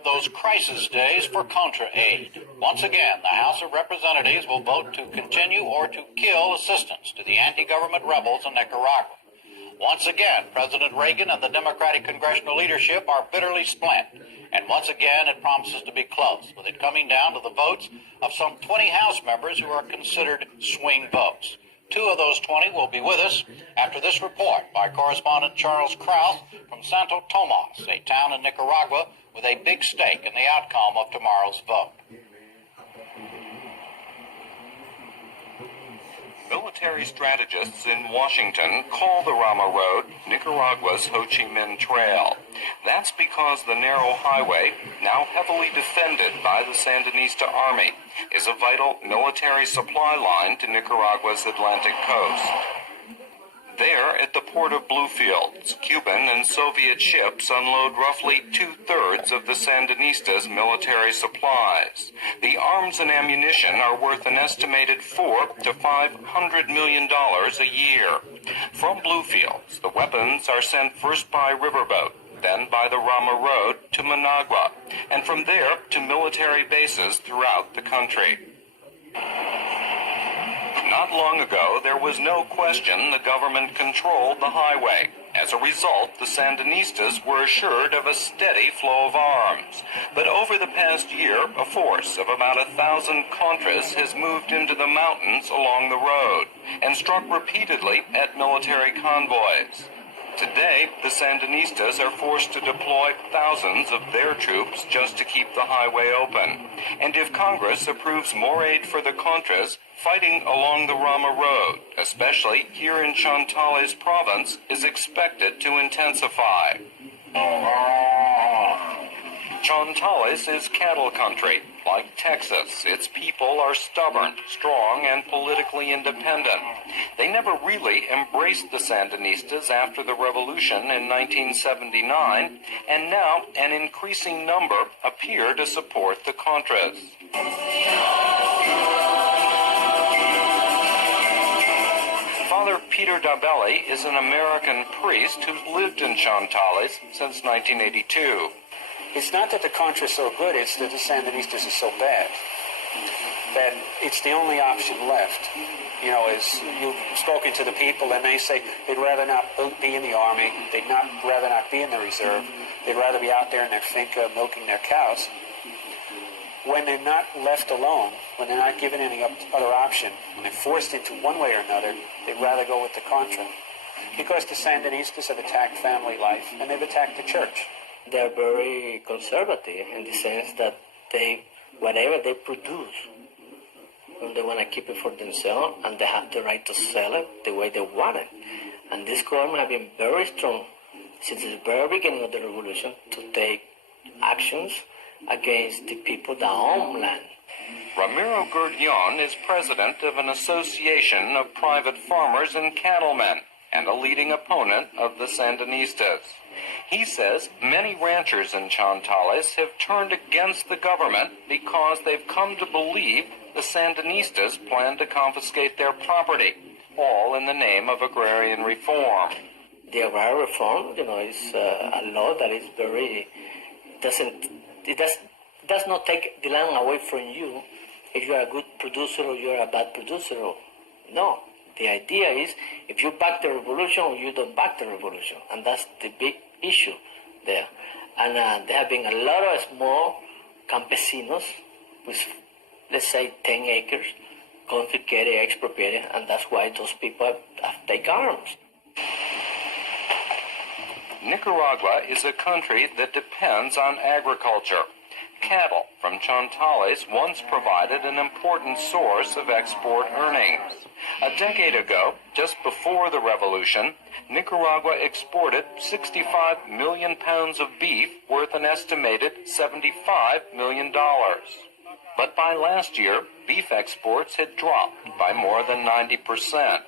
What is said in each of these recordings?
of those crisis days for Contra aid. Once again, the House of Representatives will vote to continue or to kill assistance to the anti-government rebels in Nicaragua. Once again, President Reagan and the Democratic congressional leadership are bitterly split. And once again, it promises to be close, with it coming down to the votes of some 20 House members who are considered swing votes. 2 of those 20 will be with us after this report by correspondent Charles Krause from Santo Tomas, a town in Nicaragua with a big stake in the outcome of tomorrow's vote. Military strategists in Washington call the Rama Road Nicaragua's Ho Chi Minh Trail. That's because the narrow highway, now heavily defended by the Sandinista army, is a vital military supply line to Nicaragua's Atlantic coast. There, at the port of Bluefields, Cuban and Soviet ships unload roughly 2/3 of the Sandinistas' military supplies. The arms and ammunition are worth an estimated $400 to $500 million a year. From Bluefields, the weapons are sent first by riverboat, then by the Rama Road to Managua, and from there to military bases throughout the country. Not long ago, there was no question the government controlled the highway. As a result, the Sandinistas were assured of a steady flow of arms. But over the past year, a force of about 1,000 Contras has moved into the mountains along the road and struck repeatedly at military convoys. Today, the Sandinistas are forced to deploy thousands of their troops just to keep the highway open. And if Congress approves more aid for the Contras, fighting along the Rama Road, especially here in Chontales province, is expected to intensify. Chontales is cattle country. Like Texas, its people are stubborn, strong, and politically independent. They never really embraced the Sandinistas after the revolution in 1979, and now an increasing number appear to support the Contras. Father Peter Dabelli is an American priest who's lived in Chontales since 1982. It's not that the Contras are so good, it's that the Sandinistas are so bad. That it's the only option left. You know, as you've spoken to the people, and they say they'd rather not be in the army, they'd rather not be in the reserve, they'd rather be out there in their finca milking their cows. When they're not left alone, when they're not given any other option, when they're forced into one way or another, they'd rather go with the Contra. Because the Sandinistas have attacked family life, and they've attacked the church. They're very conservative in the sense that whatever they produce, they want to keep it for themselves, and they have the right to sell it the way they want it. And this government has been very strong since the very beginning of the revolution to take actions against the people that own land. Ramiro Gurdion is president of an association of private farmers and cattlemen, and a leading opponent of the Sandinistas. He says many ranchers in Chontales have turned against the government because they've come to believe the Sandinistas plan to confiscate their property, all in the name of agrarian reform. The agrarian reform, is a law that is very, does not take the land away from you if you are a good producer or you are a bad producer. No. The idea is if you back the revolution or you don't back the revolution. And that's the big issue there. And there have been a lot of small campesinos with, let's say, 10 acres, confiscated, expropriated, and that's why those people have taken arms. Nicaragua is a country that depends on agriculture. Cattle from Chontales once provided an important source of export earnings. A decade ago, just before the revolution, Nicaragua exported 65 million pounds of beef worth an estimated $75 million. But by last year, beef exports had dropped by more than 90%.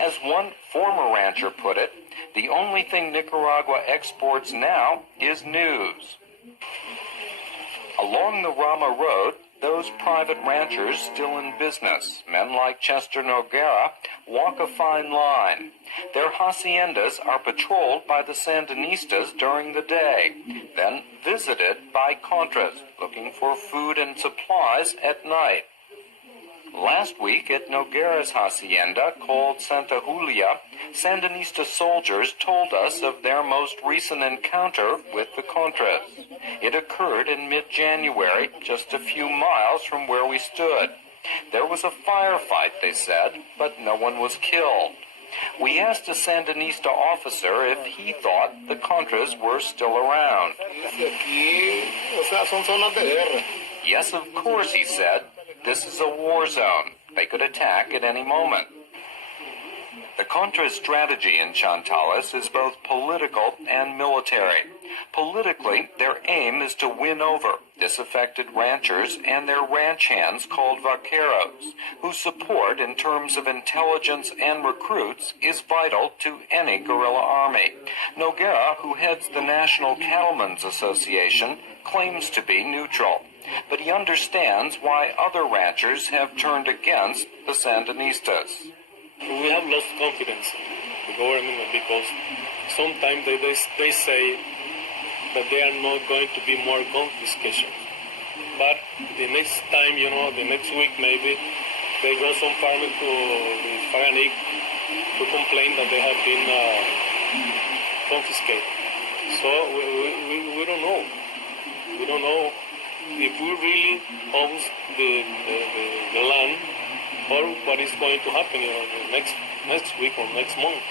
As one former rancher put it, the only thing Nicaragua exports now is news. Along the Rama Road, those private ranchers still in business, men like Chester Noguera, walk a fine line. Their haciendas are patrolled by the Sandinistas during the day, then visited by Contras looking for food and supplies at night. Last week at Noguera's hacienda, called Santa Julia, Sandinista soldiers told us of their most recent encounter with the Contras. It occurred in mid-January, just a few miles from where we stood. There was a firefight, they said, but no one was killed. We asked a Sandinista officer if he thought the Contras were still around. Yes, of course, he said. This is a war zone. They could attack at any moment. The Contras' strategy in Chantales is both political and military. Politically, their aim is to win over disaffected ranchers and their ranch hands called vaqueros, whose support in terms of intelligence and recruits is vital to any guerrilla army. Noguera, who heads the National Cattlemen's Association, claims to be neutral, but he understands why other ranchers have turned against the Sandinistas. We have lost confidence in the government because sometimes they say that there are not going to be more confiscation. But the next time, the next week maybe, they go some farmers to the Faranic to complain that they have been confiscated. So we don't know. We don't know if we really own the land or what is going to happen next week or next month.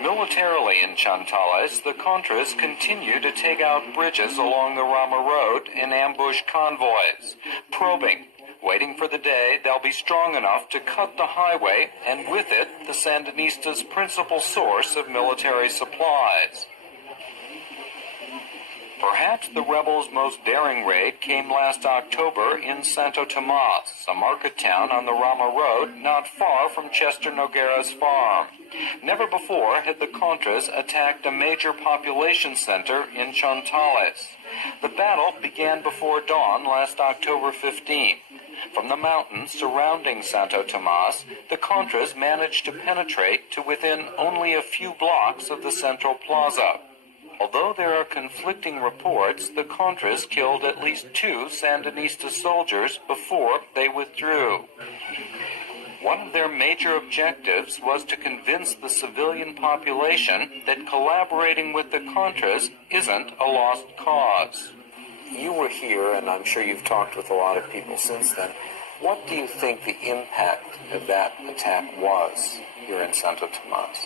Militarily in Chantales, the Contras continue to take out bridges along the Rama Road and ambush convoys, probing, waiting for the day they'll be strong enough to cut the highway and with it the Sandinistas' principal source of military supplies. Perhaps the rebels' most daring raid came last October in Santo Tomas, a market town on the Rama Road not far from Chester Noguera's farm. Never before had the Contras attacked a major population center in Chantales. The battle began before dawn last October 15. From the mountains surrounding Santo Tomas, the Contras managed to penetrate to within only a few blocks of the central plaza. Although there are conflicting reports, the Contras killed at least 2 Sandinista soldiers before they withdrew. One of their major objectives was to convince the civilian population that collaborating with the Contras isn't a lost cause. You were here, and I'm sure you've talked with a lot of people since then. What do you think the impact of that attack was here in Santo Tomas?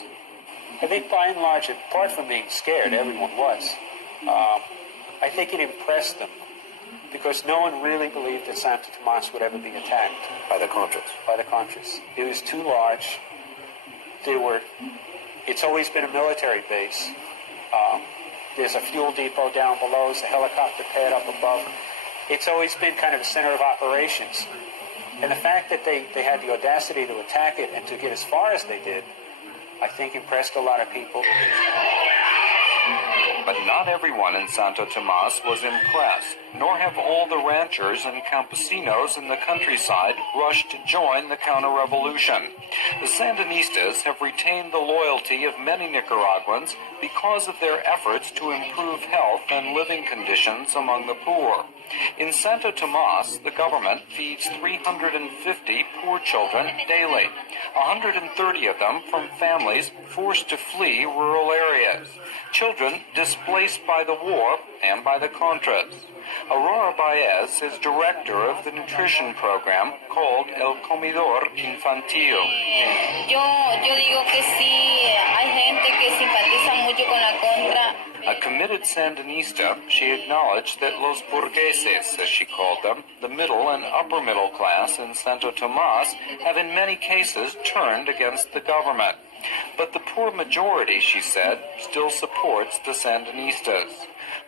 I think by and large, apart from being scared, everyone was. I think it impressed them because no one really believed that Santo Tomas would ever be attacked. By the Contras? By the Contras. It was too large. It's always been a military base. There's a fuel depot down below. There's a helicopter pad up above. It's always been kind of a center of operations. And the fact that they had the audacity to attack it and to get as far as they did, I think impressed a lot of people. But not everyone in Santo Tomas was impressed, nor have all the ranchers and campesinos in the countryside rushed to join the counter-revolution. The Sandinistas have retained the loyalty of many Nicaraguans because of their efforts to improve health and living conditions among the poor. In Santo Tomas, the government feeds 350 poor children daily, 130 of them from families forced to flee rural areas, children displaced by the war and by the Contras. Aurora Baez is director of the nutrition program called El Comedor Infantil. Yo digo que sí, hay gente que simpatiza mucho con la contra. A committed Sandinista, she acknowledged that Los Burgueses, as she called them, the middle and upper middle class in Santo Tomas, have in many cases turned against the government. But the poor majority, she said, still supports the Sandinistas.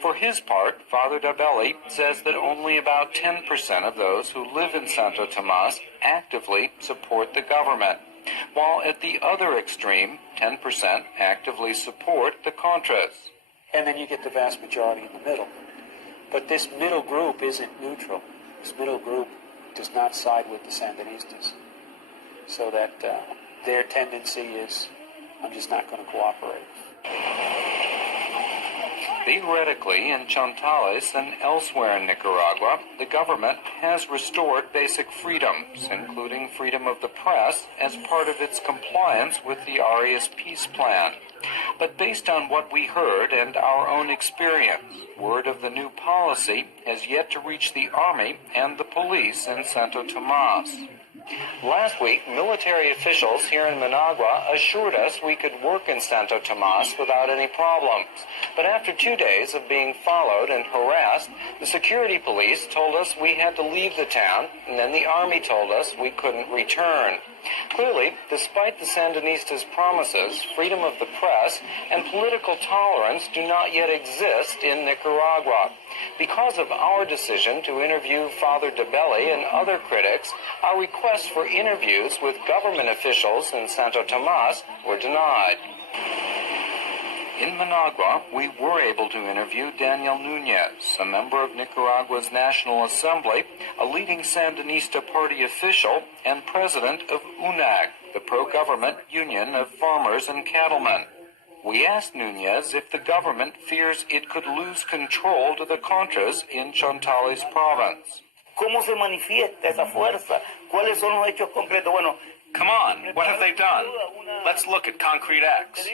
For his part, Father Dabelli says that only about 10% of those who live in Santo Tomas actively support the government, while at the other extreme, 10% actively support the Contras. And then you get the vast majority in the middle. But this middle group isn't neutral. This middle group does not side with the Sandinistas. So that their tendency is, I'm just not going to cooperate. Theoretically, in Chontales and elsewhere in Nicaragua, the government has restored basic freedoms, including freedom of the press, as part of its compliance with the Arias peace plan. But based on what we heard and our own experience, word of the new policy has yet to reach the army and the police in Santo Tomas. Last week, military officials here in Managua assured us we could work in Santo Tomas without any problems. But after 2 days of being followed and harassed, the security police told us we had to leave the town, and then the army told us we couldn't return. Clearly, despite the Sandinistas' promises, freedom of the press and political tolerance do not yet exist in Nicaragua. Because of our decision to interview Father Debelli and other critics, our requests for interviews with government officials in Santo Tomas were denied. In Managua, we were able to interview Daniel Nunez, a member of Nicaragua's National Assembly, a leading Sandinista party official, and president of UNAG, the pro-government Union of Farmers and Cattlemen. We asked Nunez if the government fears it could lose control to the Contras in Chontales province. ¿Cómo se manifiesta esa fuerza? ¿Cuáles son los hechos concretos? Bueno, come on, what have they done? Let's look at concrete acts.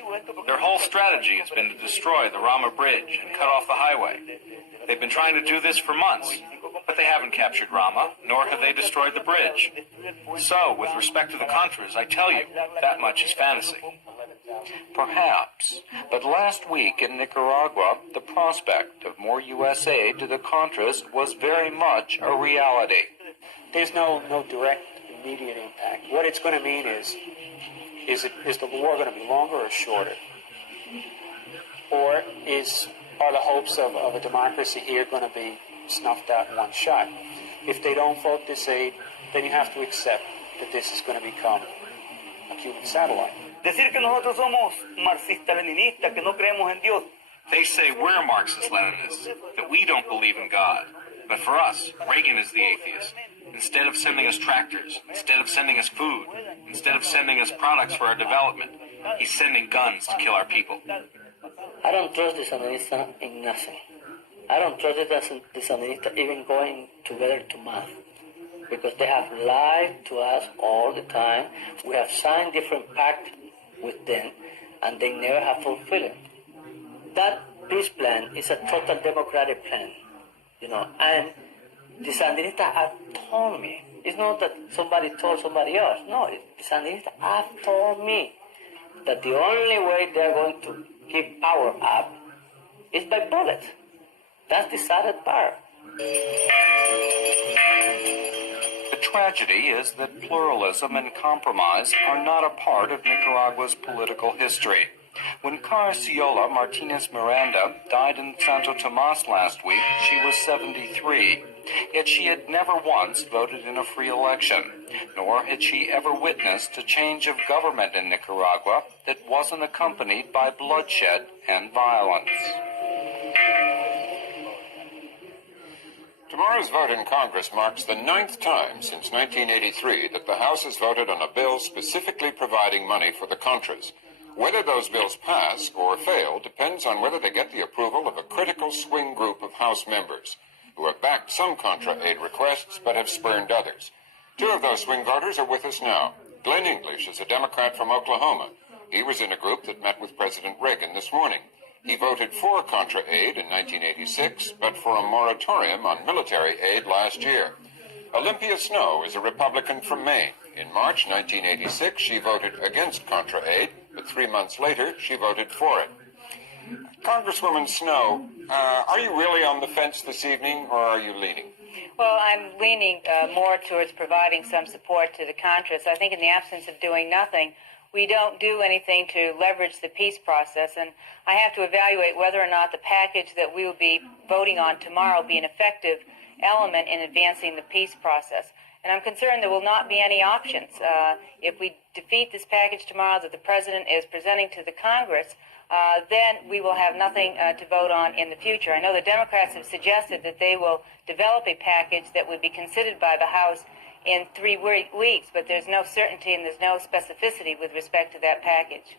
Their whole strategy has been to destroy the Rama Bridge and cut off the highway. They've been trying to do this for months, but they haven't captured Rama, nor have they destroyed the bridge. So, with respect to the Contras, I tell you, that much is fantasy. Perhaps, but last week in Nicaragua, the prospect of more U.S. aid to the Contras was very much a reality. There's no direct, immediate impact. What it's going to mean is the war going to be longer or shorter? Or are the hopes of a democracy here going to be snuffed out in one shot? If they don't vote this aid, then you have to accept that this is going to become a Cuban satellite. decir que nosotros somos marxistas-leninistas, que no creemos en Dios. They say we're Marxist-Leninists, that we don't believe in God. But for us, Reagan is the atheist. Instead of sending us tractors, instead of sending us food, instead of sending us products for our development, he's sending guns to kill our people. I don't trust the Sandinista in nothing. I don't trust the Sandinista even going together to math. Because they have lied to us all the time. We have signed different pacts with them, and they never have fulfilled it. That peace plan is a total democratic plan, and the Sandinistas have told me. It's not that somebody told somebody else. No, the Sandinistas have told me that the only way they're going to keep power up is by bullets. That's the sad part. The tragedy is that pluralism and compromise are not a part of Nicaragua's political history. When Caraciola Martinez Miranda died in Santo Tomas last week, she was 73. Yet she had never once voted in a free election, nor had she ever witnessed a change of government in Nicaragua that wasn't accompanied by bloodshed and violence. Tomorrow's vote in Congress marks the 9th time since 1983 that the House has voted on a bill specifically providing money for the Contras. Whether those bills pass or fail depends on whether they get the approval of a critical swing group of House members who have backed some Contra aid requests but have spurned others. 2 of those swing voters are with us now. Glenn English is a Democrat from Oklahoma. He was in a group that met with President Reagan this morning. He voted for Contra aid in 1986, but for a moratorium on military aid last year. Olympia Snow is a Republican from Maine. In March 1986, she voted against Contra aid, but 3 months later, she voted for it. Congresswoman Snow, are you really on the fence this evening, or are you leaning? Well, I'm leaning more towards providing some support to the Contras. I think in the absence of doing nothing, we don't do anything to leverage the peace process, and I have to evaluate whether or not the package that we will be voting on tomorrow will be an effective element in advancing the peace process. And I'm concerned there will not be any options. If we defeat this package tomorrow that the President is presenting to the Congress, then we will have nothing to vote on in the future. I know the Democrats have suggested that they will develop a package that would be considered by the House in 3 weeks, but there's no certainty and there's no specificity with respect to that package.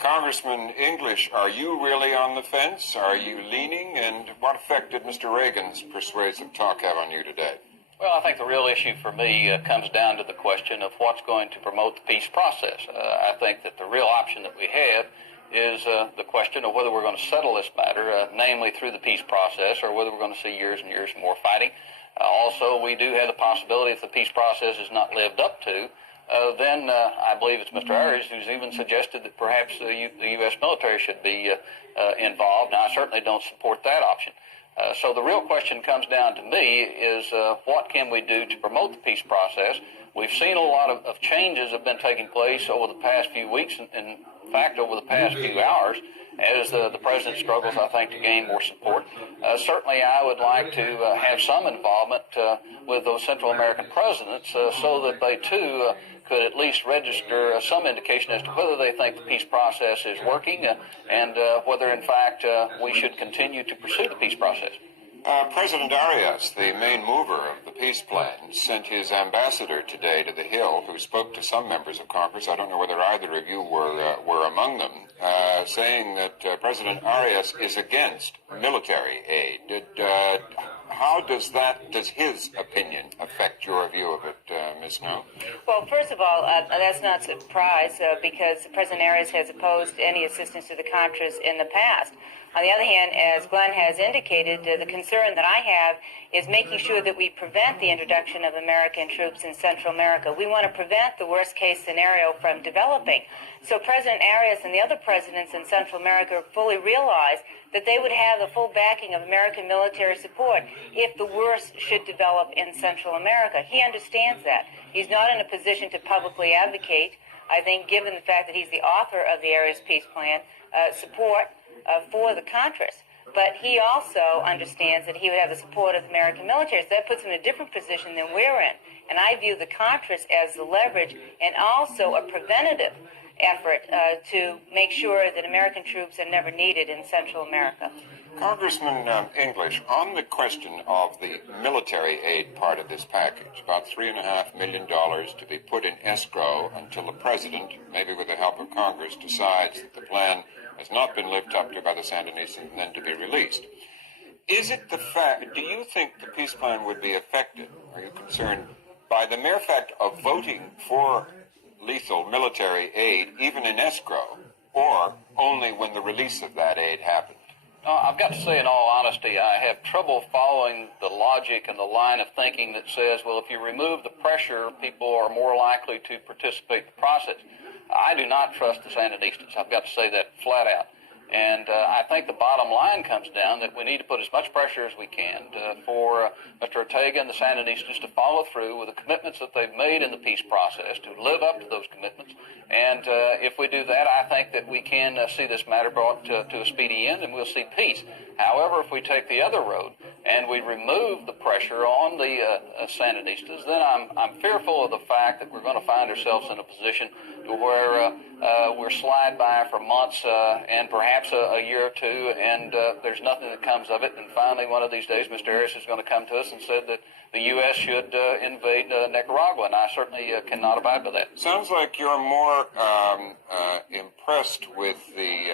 Congressman English, are you really on the fence? Are you leaning? And what effect did Mr. Reagan's persuasive talk have on you today? Well, I think the real issue for me comes down to the question of what's going to promote the peace process. I think that the real option that we have is the question of whether we're going to settle this matter, namely through the peace process, or whether we're going to see years and years more fighting. Also, we do have the possibility if the peace process is not lived up to, then I believe it's Mr. Arias who's even suggested that perhaps the U.S. military should be involved. Now, I certainly don't support that option. So the real question comes down to me is what can we do to promote the peace process? We've seen a lot of changes have been taking place over the past few weeks, in fact, over the past few hours, as the president struggles, I think, to gain more support. Certainly, I would like to have some involvement with those Central American presidents so that they, too, could at least register some indication as to whether they think the peace process is working and whether, in fact, we should continue to pursue the peace process. President Arias, the main mover of the peace plan, sent his ambassador today to the Hill, who spoke to some members of Congress. I don't know whether either of you were among them, saying that President Arias is against military aid. How does his opinion affect your view of it, Ms. Snow? Well, first of all, that's not a surprise because President Arias has opposed any assistance to the Contras in the past. On the other hand, as Glenn has indicated, the concern that I have is making sure that we prevent the introduction of American troops in Central America. We want to prevent the worst-case scenario from developing. So President Arias and the other presidents in Central America fully realize that they would have the full backing of American military support if the worst should develop in Central America. He understands that. He's not in a position to publicly advocate, I think, given the fact that he's the author of the Arias Peace Plan, support for the Contras. But he also understands that he would have the support of the American military. So that puts him in a different position than we're in. And I view the Contras as the leverage and also a preventative effort to make sure that American troops are never needed in Central America. Congressman English, on the question of the military aid part of this package, about $3.5 million to be put in escrow until the president, maybe with the help of Congress, decides that the plan has not been lived up to by the Sandinistas and then to be released. Is it the fact, do you think the peace plan would be effective, are you concerned, by the mere fact of voting for lethal military aid, even in escrow, or only when the release of that aid happened? I've got to say, in all honesty, I have trouble following the logic and the line of thinking that says, well, if you remove the pressure, people are more likely to participate in the process. I do not trust the Sandinistas. I've got to say that flat out. And I think the bottom line comes down that we need to put as much pressure as we can for Mr. Ortega and the Sandinistas to follow through with the commitments that they've made in the peace process, to live up to those commitments. And if we do that, I think that we can see this matter brought to a speedy end and we'll see peace. However, if we take the other road and we remove the pressure on the Sandinistas, then I'm fearful of the fact that we're going to find ourselves in a position to where we're slide by for months and perhaps a year or two, and there's nothing that comes of it. And finally, one of these days, Mr. Harris is going to come to us and said that the U.S. should invade Nicaragua, and I certainly cannot abide by that. Sounds like you're more impressed with the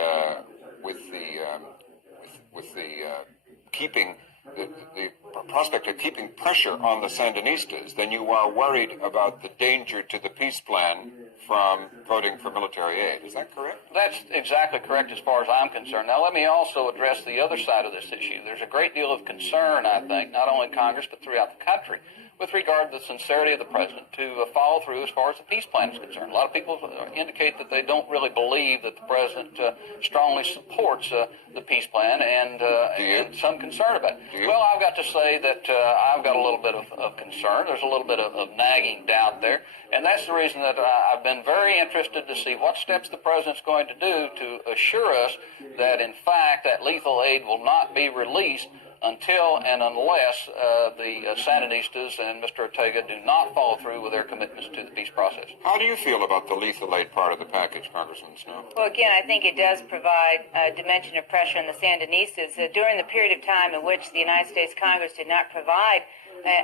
prospect of keeping pressure on the Sandinistas than you are worried about the danger to the peace plan from voting for military aid. Is that correct? That's exactly correct as far as I'm concerned. Now, let me also address the other side of this issue. There's a great deal of concern, I think, not only in Congress but throughout the country, with regard to the sincerity of the president to follow through as far as the peace plan is concerned. A lot of people indicate that they don't really believe that the president strongly supports the peace plan and some concern about it. Well, I've got to say that I've got a little bit of concern. There's a little bit of nagging doubt there, and that's the reason that I've been very interested to see what steps the president's going to do to assure us that, in fact, that lethal aid will not be released until and unless the Sandinistas and Mr. Ortega do not follow through with their commitments to the peace process. How do you feel about the lethal aid part of the package, Congressman Snowe? Well, again, I think it does provide a dimension of pressure on the Sandinistas. During the period of time in which the United States Congress did not provide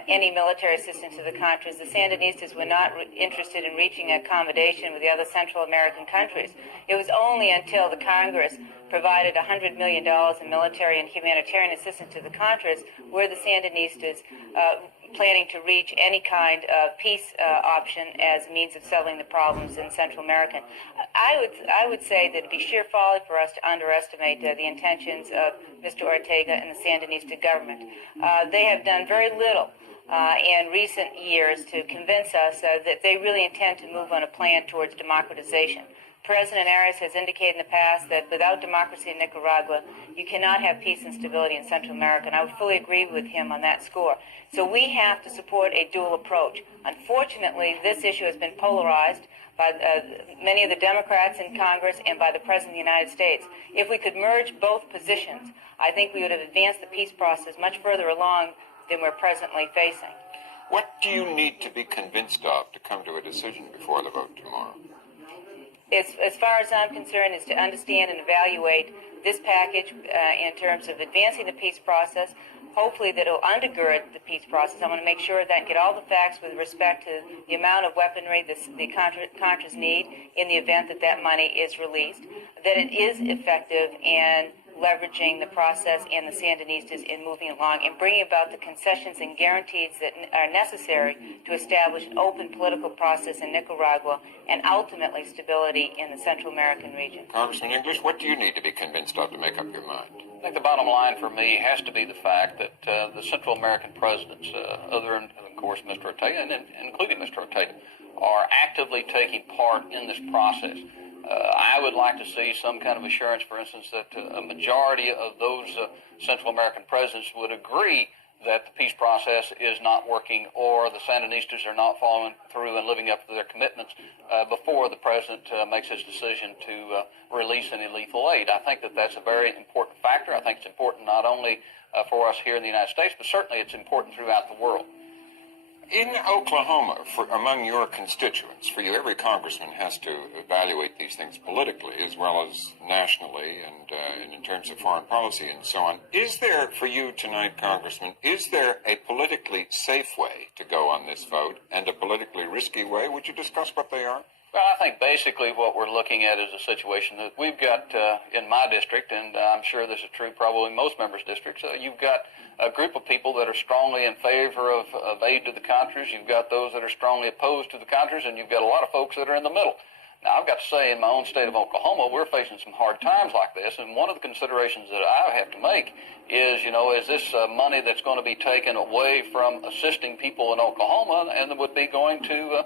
any military assistance to the Contras, the Sandinistas were not interested in reaching accommodation with the other Central American countries. It was only until the Congress provided $100 million in military and humanitarian assistance to the Contras were the Sandinistas planning to reach any kind of peace option as a means of settling the problems in Central America. I would say that it'd be sheer folly for us to underestimate the intentions of Mr. Ortega and the Sandinista government. They have done very little in recent years to convince us that they really intend to move on a plan towards democratization. President Arias has indicated in the past that without democracy in Nicaragua, you cannot have peace and stability in Central America, and I would fully agree with him on that score. So we have to support a dual approach. Unfortunately, this issue has been polarized by many of the Democrats in Congress and by the President of the United States. If we could merge both positions, I think we would have advanced the peace process much further along than we're presently facing. What do you need to be convinced of to come to a decision before the vote tomorrow? As far as I'm concerned, is to understand and evaluate this package in terms of advancing the peace process. Hopefully that it'll undergird the peace process. I want to make sure that get all the facts with respect to the amount of weaponry the Contras need in the event that that money is released, that it is effective in leveraging the process and the Sandinistas in moving along and bringing about the concessions and guarantees that are necessary to establish an open political process in Nicaragua and ultimately stability in the Central American region. Congressman English, what do you need to be convinced of to make up your mind? I think the bottom line for me has to be the fact that the Central American presidents, other than, of course, Mr. Ortega, and including Mr. Ortega, are actively taking part in this process. I would like to see some kind of assurance, for instance, that a majority of those Central American presidents would agree that the peace process is not working or the Sandinistas are not following through and living up to their commitments before the president makes his decision to release any lethal aid. I think that that's a very important factor. I think it's important not only for us here in the United States, but certainly it's important throughout the world. In Oklahoma, among your constituents, for you, every congressman has to evaluate these things politically as well as nationally and in terms of foreign policy and so on. Is there, for you tonight, Congressman, is there a politically safe way to go on this vote and a politically risky way? Would you discuss what they are? Well, I think basically what we're looking at is a situation that we've got in my district, and I'm sure this is true probably in most members' districts. You've got a group of people that are strongly in favor of aid to the Contras. You've got those that are strongly opposed to the Contras, and you've got a lot of folks that are in the middle. Now, I've got to say, in my own state of Oklahoma, we're facing some hard times like this, and one of the considerations that I have to make is, is this money that's going to be taken away from assisting people in Oklahoma and would be going to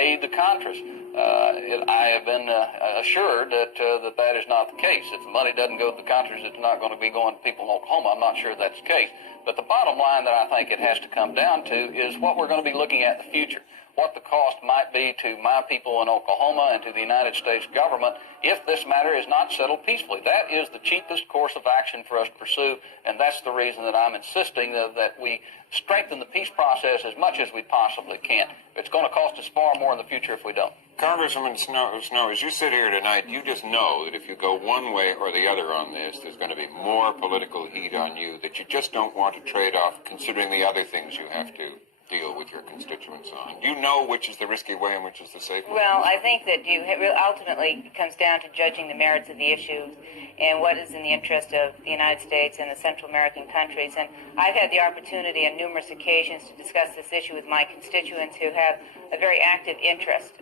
aid the Contras? I have been assured that that is not the case. If the money doesn't go to the Contras, it's not going to be going to people in Oklahoma. I'm not sure that's the case. But the bottom line that I think it has to come down to is what we're going to be looking at in the future. What the cost might be to my people in Oklahoma and to the United States government if this matter is not settled peacefully. That is the cheapest course of action for us to pursue, and that's the reason that I'm insisting that we strengthen the peace process as much as we possibly can. It's going to cost us far more in the future if we don't. Congressman Snowe, as you sit here tonight, you just know that if you go one way or the other on this, there's going to be more political heat on you that you just don't want to trade off, considering the other things you have to deal with your constituents on. Do you know which is the risky way and which is the safe way? Well, I think that ultimately it comes down to judging the merits of the issues and what is in the interest of the United States and the Central American countries. And I've had the opportunity on numerous occasions to discuss this issue with my constituents who have a very active interest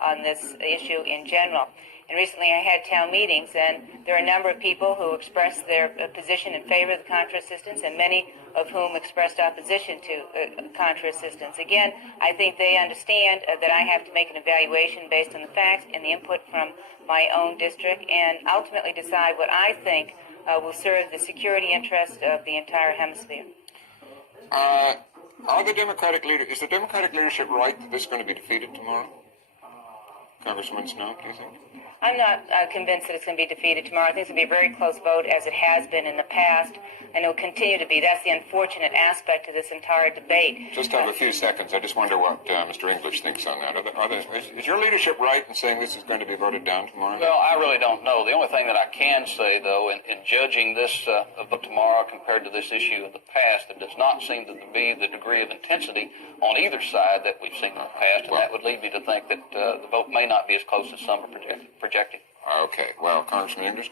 on this issue in general. And recently I had town meetings, and there are a number of people who expressed their position in favor of the Contra assistance, and many of whom expressed opposition to Contra assistance. Again, I think they understand that I have to make an evaluation based on the facts and the input from my own district, and ultimately decide what I think will serve the security interest of the entire hemisphere. Is the Democratic leadership right that this is going to be defeated tomorrow? Congressman Snowe, do you think? I'm not convinced that it's going to be defeated tomorrow. I think it's going to be a very close vote, as it has been in the past, and it will continue to be. That's the unfortunate aspect of this entire debate. Just have a few seconds. I just wonder what Mr. English thinks on that. Is your leadership right in saying this is going to be voted down tomorrow? Well, I really don't know. The only thing that I can say, though, in judging this vote tomorrow compared to this issue of the past, there does not seem to be the degree of intensity on either side that we've seen in the past, and that would lead me to think that the vote may not be as close as some are projecting. Okay. Well, Congressman English,